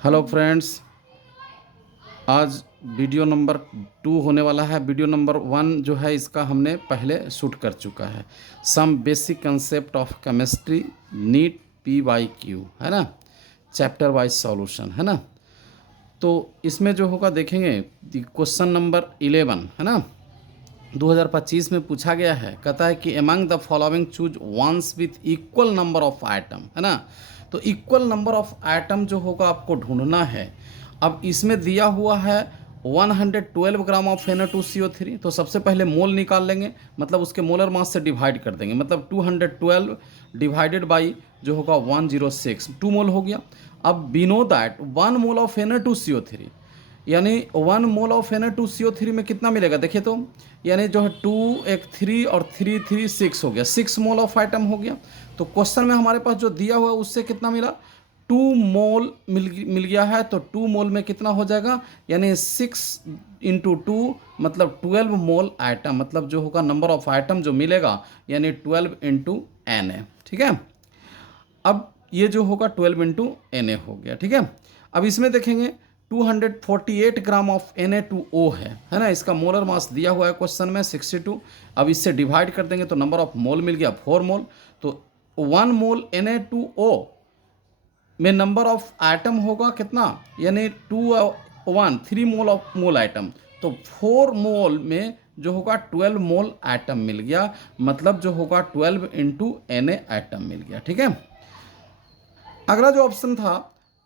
Hello friends, आज video number 2 होने वाला है। वीडियो नंबर 1 जो है इसका हमने पहले शूट कर चुका है। Some basic concept of chemistry NEET PYQ, है ना, चैप्टर वाइज सॉल्यूशन, है ना। तो इसमें जो होगा देखेंगे क्वेश्चन नंबर 11, है ना, 2025 में पूछा गया है। कहता है कि among the following choose ones with equal number of item, है ना। तो इक्वल नंबर ऑफ आइटम जो होगा आपको ढूंढना है। अब इसमें दिया हुआ है 112 ग्राम ऑफ Na2CO3। तो सबसे पहले मोल निकाल लेंगे, मतलब उसके मोलर मास से डिवाइड कर देंगे, मतलब 212 डिवाइडेड बाई जो होगा 106, 2 मोल हो गया। अब we know that 1 mole of Na2CO3 यानी 1 मोल ऑफ Na2CO3 में कितना मिलेगा देखिए। तो यानी जो है 2 एक 3 और 3 3 6 हो गया, 6 मोल ऑफ आइटम हो गया। तो क्वेश्चन में हमारे पास जो दिया हुआ है उससे कितना मिला, 2 मोल मिल गया है। तो 2 मोल में कितना हो जाएगा, यानी 6 इंटू 2 मतलब 12 मोल आइटम, मतलब जो होगा नंबर ऑफ आइटम जो मिलेगा यानी 12 इंटू Na, ठीक है। अब ये जो होगा 12 इंटू Na हो गया, ठीक है। अब इसमें देखेंगे 248 ग्राम ऑफ Na2O है ना। इसका मोलर मास दिया हुआ है क्वेश्चन में 62। अब इससे डिवाइड कर देंगे तो नंबर ऑफ मोल मिल गया 4 मोल। तो 1 मोल Na2O में नंबर ऑफ आइटम होगा कितना, यानी 3 मोल ऑफ मोल आइटम। तो 4 मोल में जो होगा 12 मोल आइटम मिल गया, मतलब जो होगा 12 इंटू Na आइटम मिल गया, ठीक है। अगला जो ऑप्शन था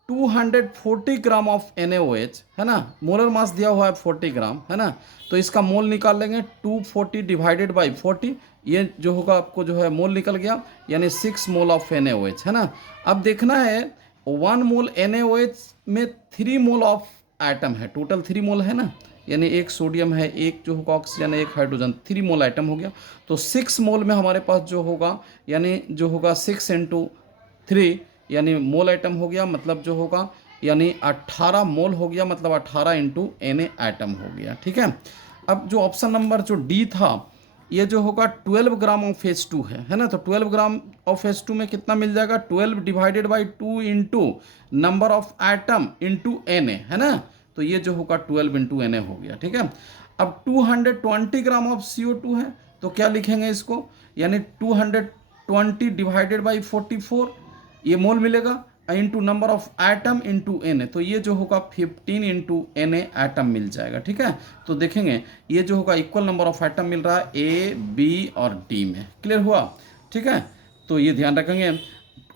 240 ग्राम ऑफ NaOH, है ना, मोलर मास दिया हुआ है 40 ग्राम, है ना। तो इसका मोल निकाल लेंगे, 240 डिवाइडेड बाई 40, ये जो होगा आपको जो है मोल निकल गया, यानी 6 मोल ऑफ NaOH, है ना। अब देखना है 1 मोल NaOH में 3 मोल ऑफ आइटम है, टोटल 3 मोल है ना, यानी एक सोडियम है, एक जो होगा ऑक्सीजन है, एक हाइड्रोजन, 3 मोल आइटम हो गया। तो 6 मोल में हमारे पास जो होगा, यानी जो होगा 6 इंटू 3 यानी मोल आइटम हो गया, मतलब जो होगा यानी 18 मोल हो गया, मतलब 18 इंटू Na आइटम हो गया, ठीक है। अब जो ऑप्शन नंबर जो डी था, ये जो होगा 12 ग्राम ऑफ H2 है ना। तो 12 ग्राम ऑफ H2 में कितना मिल जाएगा, 12 divided by 2 into number of item into Na, है ना। तो ये जो होगा 12 इंटू Na हो गया, ठीक है। अब 220 ग्राम ऑफ CO2 है, तो क्या लिखेंगे इसको, यानी 220 डिवाइडेड बाई 44, ये मोल मिलेगा, into number of item into Na। तो ये जो होगा 15 इंटू Na आइटम मिल जाएगा, ठीक है। तो देखेंगे ये जो होगा इक्वल नंबर ऑफ आइटम मिल रहा है A, B और D में। क्लियर हुआ, ठीक है। तो ये ध्यान रखेंगे।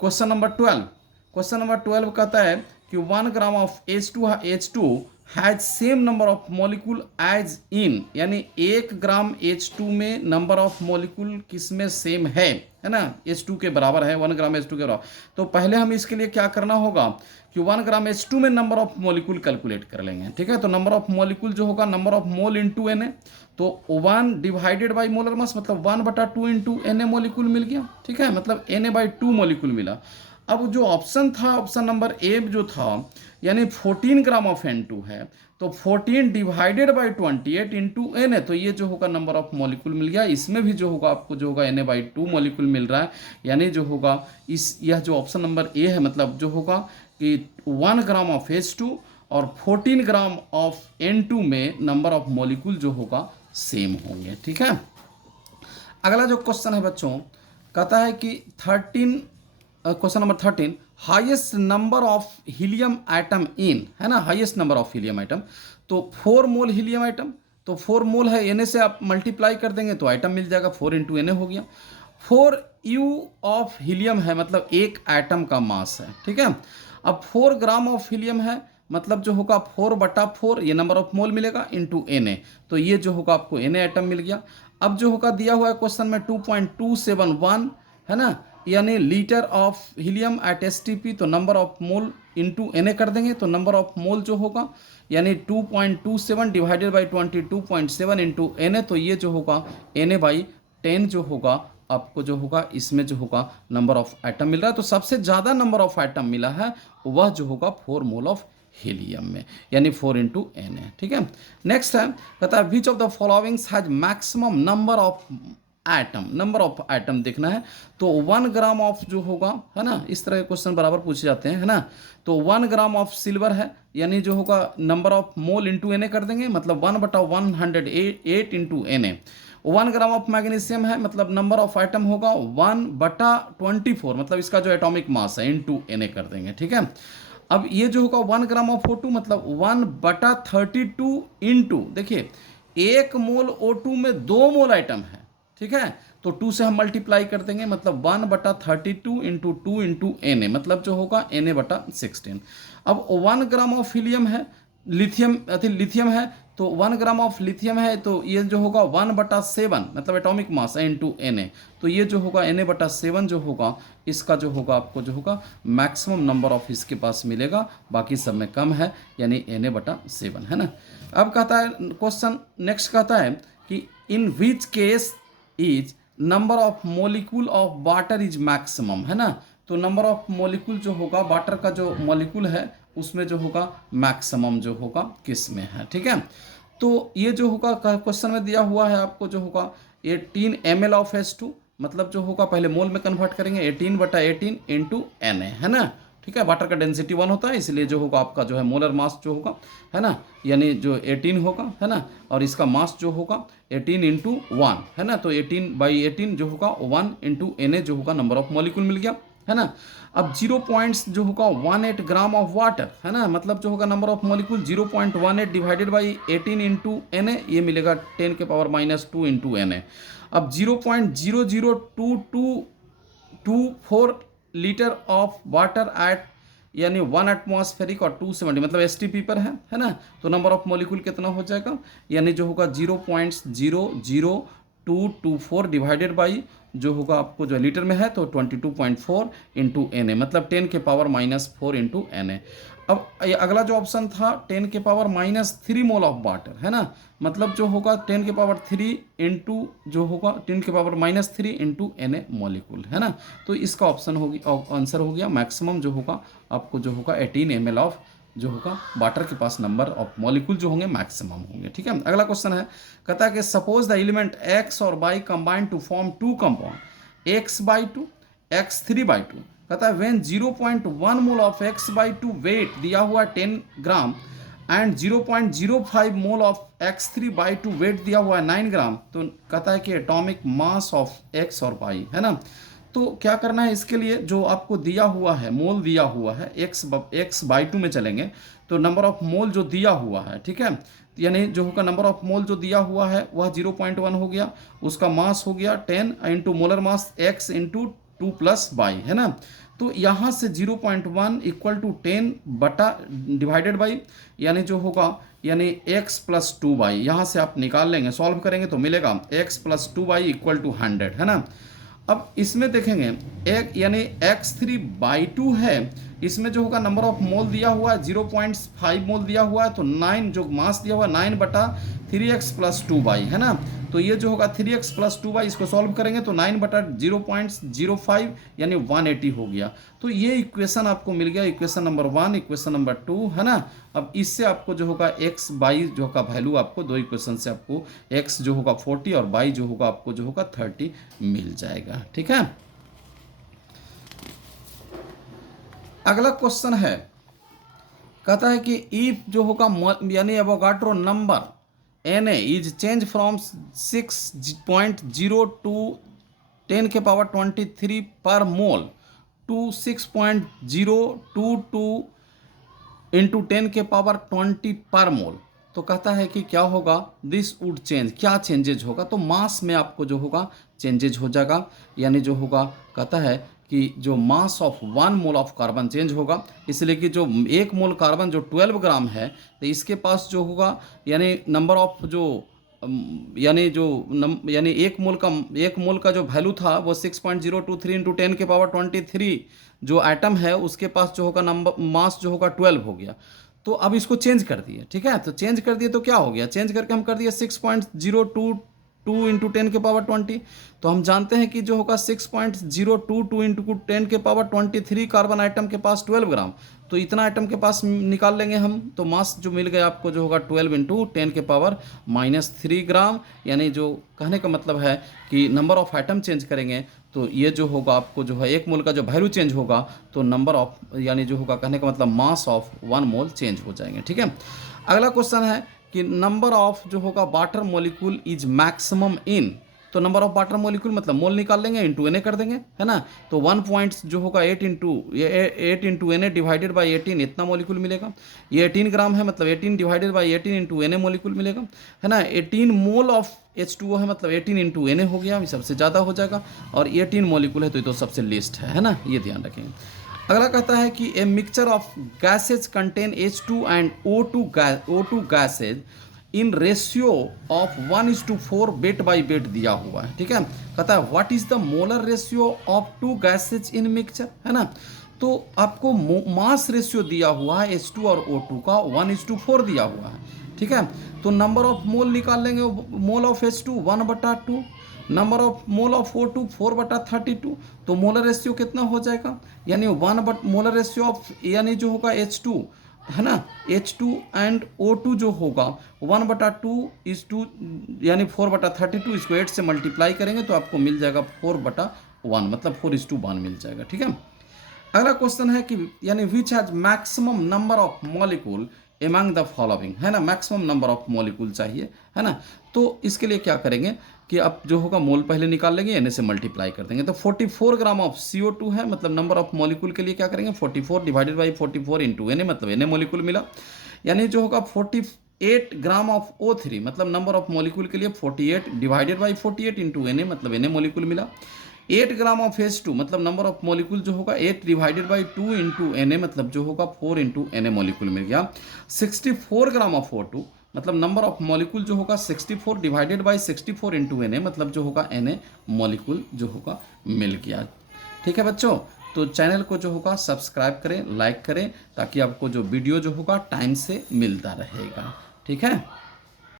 क्वेश्चन नंबर 12, क्वेश्चन नंबर 12 कहता है कि 1 gram of H2 has same number of molecule as in, यानी 1 ग्राम H2 में नंबर ऑफ मॉलिक्यूल किस में सेम है ना, H2 के बराबर है, 1 ग्राम H2 के बराबर। तो पहले हम इसके लिए क्या करना होगा कि 1 ग्राम H2 में नंबर ऑफ मॉलिक्यूल कैलकुलेट कर लेंगे, ठीक है। तो नंबर ऑफ मॉलिक्यूल जो होगा number of mole into Na, तो 1 डिवाइडेड बाई मोलर मास, मतलब 1/2 इंटू Na मॉलिक्यूल मिल गया, ठीक है, मतलब Na/2 मॉलिक्यूल मिला। अब जो ऑप्शन था, ऑप्शन नंबर ए जो था, यानी 14 ग्राम ऑफ N2 है, तो 14 डिवाइडेड बाई 28 इंटू Na, तो ये जो होगा नंबर ऑफ मॉलिक्यूल मिल गया। इसमें भी जो होगा आपको जो होगा Na/2 मॉलिक्यूल मिल रहा है, यानी जो होगा यह जो ऑप्शन नंबर ए है, मतलब जो होगा कि 1 ग्राम ऑफ H2 और 14 ग्राम ऑफ N2 में नंबर ऑफ मॉलिक्यूल जो होगा सेम होंगे, ठीक है। अगला जो क्वेश्चन है बच्चों, कहता है कि 13, question number 13, highest number of helium item इन, है ना, highest number of helium item. तो 4 मोल हीलियम आइटम, तो 4 मोल है, Na से आप मल्टीप्लाई कर देंगे तो आइटम मिल जाएगा, 4 इंटू Na हो गया। 4 U ऑफ हीलियम है, मतलब एक आइटम का मास है, ठीक है। अब 4 ग्राम ऑफ हीलियम है, मतलब जो होगा 4/4, ये नंबर ऑफ मोल मिलेगा इंटू Na। तो ये जो होगा आपको Na आइटम मिल गया। अब जो होगा दिया हुआ है क्वेश्चन में 2.271, है ना, यानी litre of helium at STP, तो number of mole into Na कर देंगे, तो नंबर ऑफ मोल जो होगा यानी 2.27 डिवाइडेड बाई 22.7 इंटू Na, तो ये जो होगा Na/10 जो होगा आपको जो होगा इसमें जो होगा नंबर ऑफ आइटम मिल रहा है। तो सबसे ज़्यादा नंबर ऑफ आइटम मिला है वह जो होगा 4 मोल ऑफ हीलियम में, यानी 4 इंटू Na, ठीक है। नेक्स्ट है, कहता है which of the followings has maximum number of atom, number of atom देखना है। तो 1 ग्राम ऑफ जो होगा, है ना, इस तरह के क्वेश्चन बराबर पूछे जाते हैं, है ना। तो 1 ग्राम ऑफ सिल्वर है, यानी जो होगा number of mole into Na कर देंगे, मतलब 1/108 into Na। 1 gram of magnesium है, मतलब नंबर ऑफ आइटम होगा 1/24, मतलब इसका जो एटॉमिक मास है इंटू Na कर देंगे, ठीक है। अब ये जो होगा 1 ग्राम ऑफ O2, मतलब 1/32 इंटू, देखिए 1 मोल O2 में 2 मोल आइटम है, ठीक है। तो 2 से हम मल्टीप्लाई कर देंगे, मतलब 1/32 इंटू 2 इंटू Na, मतलब जो होगा Na/16। अब 1 ग्राम ऑफ हीलियम है, लिथियम है, तो 1 ग्राम ऑफ लिथियम है, तो ये जो होगा 1/7, मतलब एटॉमिक मास है इंटू Na। तो ये जो होगा Na/7 जो होगा, इसका जो होगा आपको जो होगा मैक्सिमम नंबर ऑफ इसके पास मिलेगा, बाकी सब में कम है, यानी Na/7, है ना। अब कहता है क्वेश्चन नेक्स्ट, कहता है कि in which case is number of molecule of water is maximum, है ना। तो नंबर ऑफ मोलिक्यूल जो होगा वाटर का, जो मोलिक्यूल है उसमें जो होगा मैक्सिमम जो होगा किस में है, ठीक है। तो ये जो होगा क्वेश्चन में दिया हुआ है आपको जो होगा 18 ml ऑफ H2, मतलब जो होगा पहले मोल में कन्वर्ट करेंगे 18/18 इंटू Na, है ना, ठीक है। वाटर का डेंसिटी 1 होता है, इसलिए जो होगा आपका जो है मोलर मास जो होगा, है ना, यानी जो 18 होगा, है ना, और इसका मास जो होगा 18 इंटू 1, है ना। तो 18/18 जो होगा 1 इंटू Na जो होगा नंबर ऑफ मॉलिक्यूल मिल गया, है ना। अब 0 पॉइंट्स जो होगा 18 ग्राम ऑफ वाटर, है ना, मतलब जो होगा number of molecule 0.18 divided by 18 into Na, ये मिलेगा 10⁻⁻2 इंटू Na। अब 0.0022224 लीटर ऑफ वाटर एट, यानी 1 एटमॉस्फेरिक और 270, मतलब STP पर है ना। तो नंबर ऑफ मॉलिक्यूल कितना हो जाएगा, यानी जो होगा 0.00224 डिवाइडेड बाई जो होगा आपको जो लीटर में है, तो 22.4 इंटू Na, मतलब 10⁻⁻4 इंटू Na। अब ये अगला जो ऑप्शन था 10⁻³ मोल ऑफ वाटर, है ना, मतलब जो होगा 10⁻³ इंटू जो होगा 10⁻³ इंटू Na मॉलिक्यूल, है ना। तो इसका ऑप्शन होगी, आंसर हो गया मैक्सिमम जो होगा आपको जो होगा 18 ml ऑफ जो होगा वाटर के पास नंबर ऑफ मॉलिक्यूल जो होंगे मैक्सिमम होंगे, ठीक है। अगला क्वेश्चन है, कहता है कि सपोज द एलिमेंट X और Y combine to form 2 compound X/2 X3/2। कहता है when 0.1 mole of X/2 wait दिया हुआ 10 gram and 0.05 mole of X3/2 weight दिया हुआ है 9 ग्राम, तो कहता है कि एटॉमिक मास ऑफ X और Y, है ना। तो क्या करना है इसके लिए, जो आपको दिया हुआ है मोल दिया हुआ है X/2 में चलेंगे, तो नंबर ऑफ मोल जो दिया हुआ है, ठीक है, यानी जो होगा नंबर ऑफ मोल जो दिया हुआ है वह 0.1 हो गया, उसका मास हो गया 10 into molar mass X into 2 + Y, है ना। तो यहाँ से 0.1 इक्वल टू 10 बटा डिवाइडेड बाई, यानी जो होगा यानी X + 2Y, यहाँ से आप निकाल लेंगे, सॉल्व करेंगे तो मिलेगा X + 2Y इक्वल टू 100, है ना। अब इसमें देखेंगे एक यानी X3/2 है, इसमें जो होगा नंबर ऑफ मोल दिया हुआ है 0.5 मोल दिया हुआ है, तो 9 जो मास दिया हुआ है 9/3x + 2y, है ना। तो ये जो होगा 3x + 2y, इसको सॉल्व करेंगे तो 9/0.05 यानी 180 हो गया। तो ये इक्वेशन आपको मिल गया, इक्वेशन नंबर 1, इक्वेशन नंबर 2, है ना। अब इससे आपको जो होगा x/y जो का वैल्यू आपको दो इक्वेशन से आपको x जो होगा 40 और y जो होगा आपको जो होगा 30 मिल जाएगा, ठीक है। अगला क्वेश्चन है, कहता है कि इफ जो होगा यानी Avogadro number Na is change from 6.0 to 10⁻23 per mole to 6.022 into 10⁻20 पर मोल, तो कहता है कि क्या होगा, दिस वुड चेंज, क्या चेंजेज होगा, तो मास में आपको जो होगा चेंजेज हो जाएगा, यानी जो होगा कहता है कि जो mass of 1 mole of carbon change होगा, इसलिए कि जो 1 मोल कार्बन जो 12 ग्राम है, तो इसके पास जो होगा यानी नंबर ऑफ जो यानी जो यानी 1 मोल का जो वैल्यू था वो 6.023 इंटू 10⁻23 जो एटम है उसके पास जो होगा नंबर मास जो होगा 12 हो गया। तो अब इसको चेंज कर दिए, ठीक है, तो चेंज कर दिए तो क्या हो गया, चेंज करके हम कर दिए 2 इंटू 10⁻20। तो हम जानते हैं कि जो होगा 6.022 इंटू 10⁻23 कार्बन आइटम के पास 12 ग्राम। तो इतना आइटम के पास निकाल लेंगे हम, तो मास जो मिल गया आपको जो होगा 12 इंटू 10⁻³ ग्राम। यानी जो कहने का मतलब है कि नंबर ऑफ आइटम चेंज करेंगे तो ये जो होगा आपको जो है 1 मोल का जो वैल्यू चेंज होगा तो नंबर ऑफ यानी जो होगा कहने का मतलब मास ऑफ 1 मोल चेंज हो जाएंगे। ठीक है। अगला क्वेश्चन है कि नंबर ऑफ जो होगा water molecule is maximum in. तो नंबर ऑफ वाटर मॉलिक्यूल मतलब मोल निकाल लेंगे, इंटू Na कर देंगे, है ना। तो 1 पॉइंट्स जो होगा 8 इंटू Na डिवाइडेड बाई 18 इतना मॉलिक्यूल मिलेगा। ये 18 ग्राम है मतलब 18 divided by 18 into Na molecule मिलेगा, है ना। 18 मोल ऑफ H2O है मतलब 18 इंटू Na हो गया, सबसे ज़्यादा हो जाएगा। और 18 मॉलिक्यूल है तो ये तो सबसे लिस्ट है ना, ये ध्यान रखेंगे। अगला कहता है कि a mixture of gases contain H2 and O2 gases in ratio of 1:4 weight by wait दिया हुआ है। ठीक है। कहता है what is the molar ratio of 2 gases in mixture, है ना। तो आपको मास रेशियो दिया हुआ है H2 और O2 का 1:4 दिया हुआ है। ठीक है। तो नंबर ऑफ मोल निकाल लेंगे, mole of H2 1/2, number of mole of O2 4/32। तो मोलर रेशियो कितना हो जाएगा, यानी मोलर रेशियो ऑफ यानी जो होगा H2 है ना, H2 एंड O2 जो होगा 1/2 यानी 4/32, इसको 8 से मल्टीप्लाई करेंगे तो आपको मिल जाएगा 4/1 मतलब 4:1 मिल जाएगा। ठीक है। अगला क्वेश्चन है कि यानी which has maximum number of molecule among the following, है ना। मैक्सिमम नंबर ऑफ मॉलिक्यूल चाहिए, है ना। तो इसके लिए क्या करेंगे कि अब जो होगा मोल पहले निकाल लेंगे, Na से मल्टीप्लाई कर देंगे। तो 44 ग्राम ऑफ CO2 है मतलब नंबर ऑफ मॉलिक्यूल के लिए क्या करेंगे 44 डिवाइडेड बाई 44 इंटू Na मतलब Na मॉलिक्यूल मिला। यानी जो होगा 48 ग्राम ऑफ O3 मतलब नंबर ऑफ मॉलिक्यूल के लिए 48 डिवाइडेड बाई 48 इंटू Na मतलब Na मॉलिक्यूल मिला। 8 ग्राम ऑफ H2 मतलब नंबर ऑफ मॉलिक्यूल जो होगा 8 डिवाइडेड बाई 2 इंटू Na मतलब जो होगा 4 इंटू Na मॉलिक्यूल मिल गया। 64 ग्राम ऑफ O2 मतलब नंबर ऑफ मॉलिक्यूल जो होगा 64 डिवाइडेड बाई 64 इंटू Na मतलब जो होगा Na मॉलिक्यूल जो होगा मिल गया। ठीक है बच्चों, तो चैनल को जो होगा सब्सक्राइब करें, लाइक करें ताकि आपको जो वीडियो जो होगा टाइम से मिलता रहेगा। ठीक है।